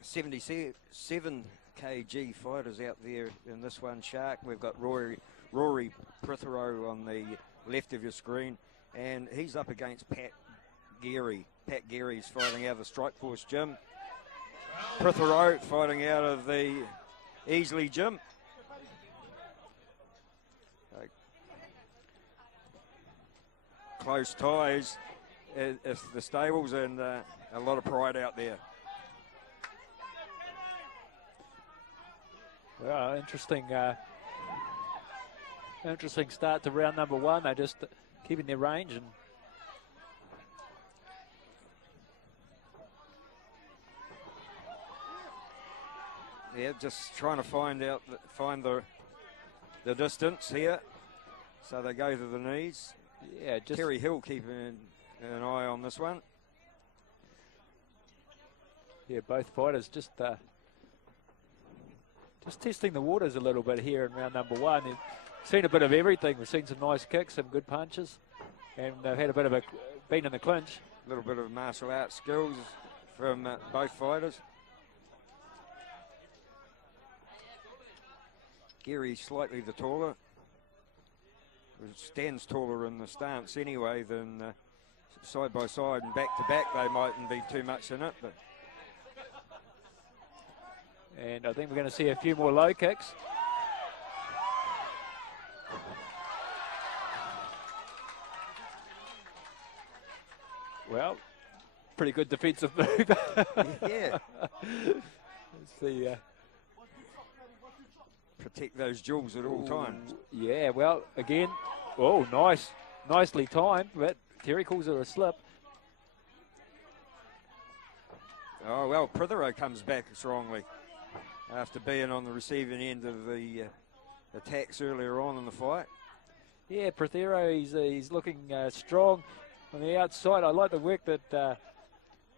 77 kg fighters out there in this one, Shark. We've got Rory Prithero on the left of your screen, and he's up against Pat Geary. Pat Geary's fighting out of the StrikeForce gym. Prithero fighting out of the Easley gym. Close ties if the stables, and a lot of pride out there. Well, interesting start to round number one. They're just keeping their range, and yeah, just trying to find the distance here. So they go to the knees. yeah, just Terry Hill keeping an eye on this one. yeah, both fighters just testing the waters a little bit here in round number one. We've seen a bit of everything. We've seen some nice kicks, some good punches, and they've had a bit of a beat in the clinch. A little bit of martial arts skills from both fighters. Geary slightly the taller. Stands taller in the stance anyway than side by side and back to back. They mightn't be too much in it, but. And I think we're going to see a few more low kicks. Well, pretty good defensive move. Yeah. It's the protect those jewels at all times. Yeah, well, again, oh, nicely timed, but Terry calls it a slip. Oh, well, Prithero comes back strongly after being on the receiving end of the attacks earlier on in the fight. Yeah, Prithero, he's looking strong on the outside. I like the work that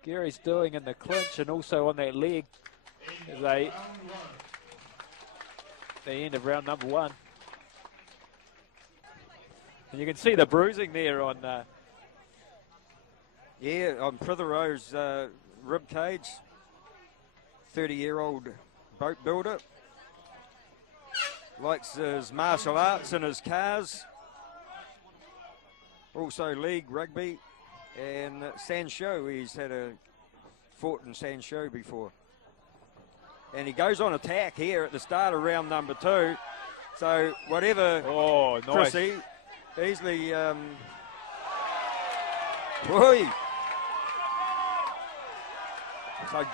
Geary's doing in the clinch and also on that leg as the end of round number one. And you can see the bruising there on yeah, on Prithero's rib cage. 30-year-old boat builder. Likes his martial arts and his cars. Also league rugby and Sancho. He's fought in Sancho before. And he goes on attack here at the start of round number two. So whatever nice. easily so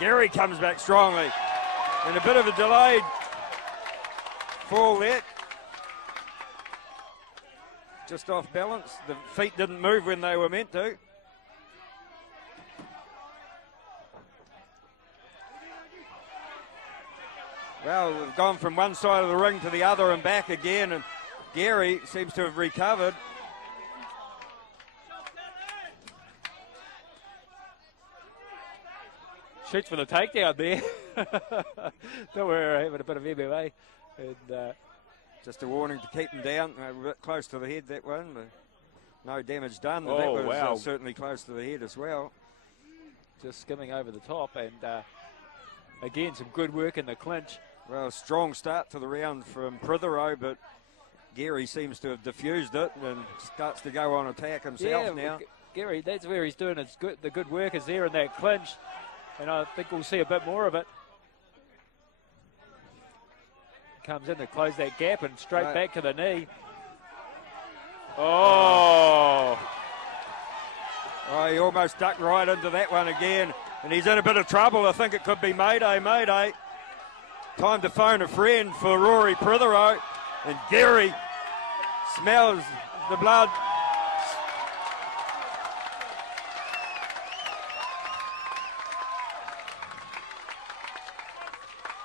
Geary comes back strongly. And a bit of a delayed fall there. Just off balance. The feet didn't move when they were meant to. Well, we've gone from one side of the ring to the other and back again, and Geary seems to have recovered. Shoots for the takedown there. Don't worry, having a bit of MMA. And, just a warning to keep him down. A bit close to the head, that one. But no damage done. That was certainly close to the head as well. Just skimming over the top. And, again, some good work in the clinch. Well, strong start to the round from Prithero, but Geary seems to have diffused it and starts to go on attack himself now. Geary, that's where he's doing it. The good work is there in that clinch. And I think we'll see a bit more of it. Comes in to close that gap and straight back to the knee. Oh, he almost ducked right into that one again. And he's in a bit of trouble. I think it could be Mayday, Mayday. Time to phone a friend for Rory Prithero. And Geary smells the blood.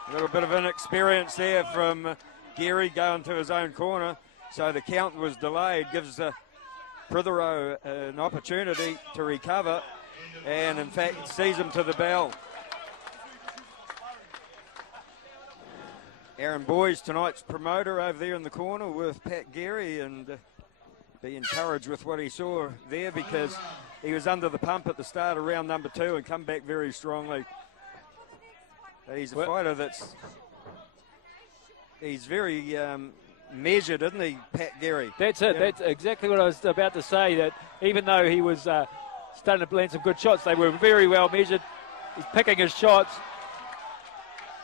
A little bit of inexperience there from Geary going to his own corner. So the count was delayed, gives Prithero an opportunity to recover and, in fact, sees him to the bell. Aaron Boyes, tonight's promoter, over there in the corner with Pat Geary, and be encouraged with what he saw there because he was under the pump at the start of round number two and come back very strongly. He's a fighter he's very measured, isn't he, Pat Geary? That's it. That's exactly what I was about to say, that even though he was starting to land some good shots, they were very well measured. He's picking his shots.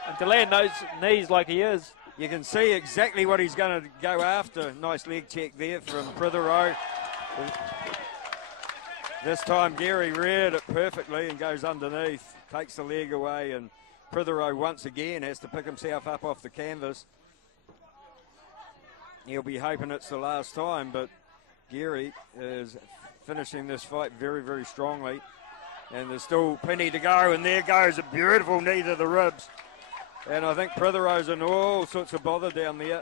And to land those knees like he is. You can see exactly what he's going to go after. Nice leg check there from Prithero. This time Geary reared it perfectly and goes underneath, takes the leg away, and Prithero once again has to pick himself up off the canvas. He'll be hoping it's the last time, but Geary is finishing this fight very, very strongly. And there's still plenty to go, and there goes a beautiful knee to the ribs. And I think Prithero's in all sorts of bother down there.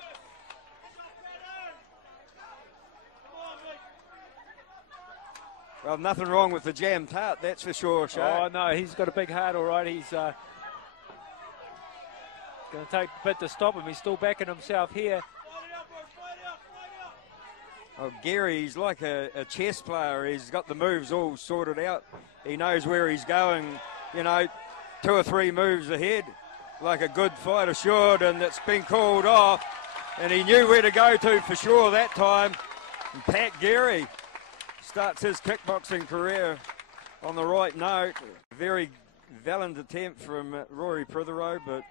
Well, nothing wrong with the jammed heart, that's for sure, Shark. Oh, no, he's got a big heart, all right. He's going to take a bit to stop him. He's still backing himself here. Oh, Geary, he's like a chess player. He's got the moves all sorted out. He knows where he's going, you know, 2 or 3 moves ahead, like a good fighter should, and it's been called off. And he knew where to go to for sure that time. And Pat Geary starts his kickboxing career on the right note. Very valiant attempt from Rory Prithero, but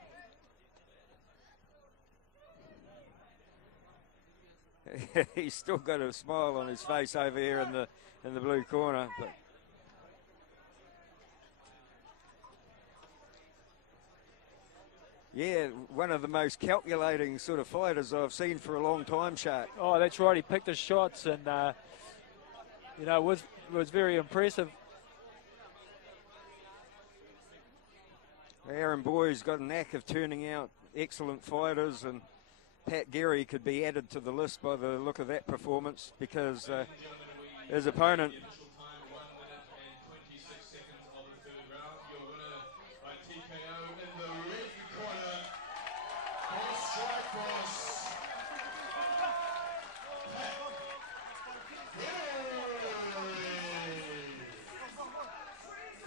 he's still got a smile on his face over here in the blue corner. But yeah, one of the most calculating sort of fighters I've seen for a long time, Shark. Oh, that's right. He picked his shots, and you know, was very impressive. Aaron Boyd's got a knack of turning out excellent fighters, and Pat Geary could be added to the list by the look of that performance, because his opponent.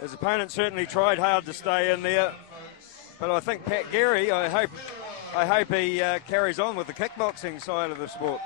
His opponent certainly tried hard to stay in there, but I think Pat Geary, I hope he carries on with the kickboxing side of the sport.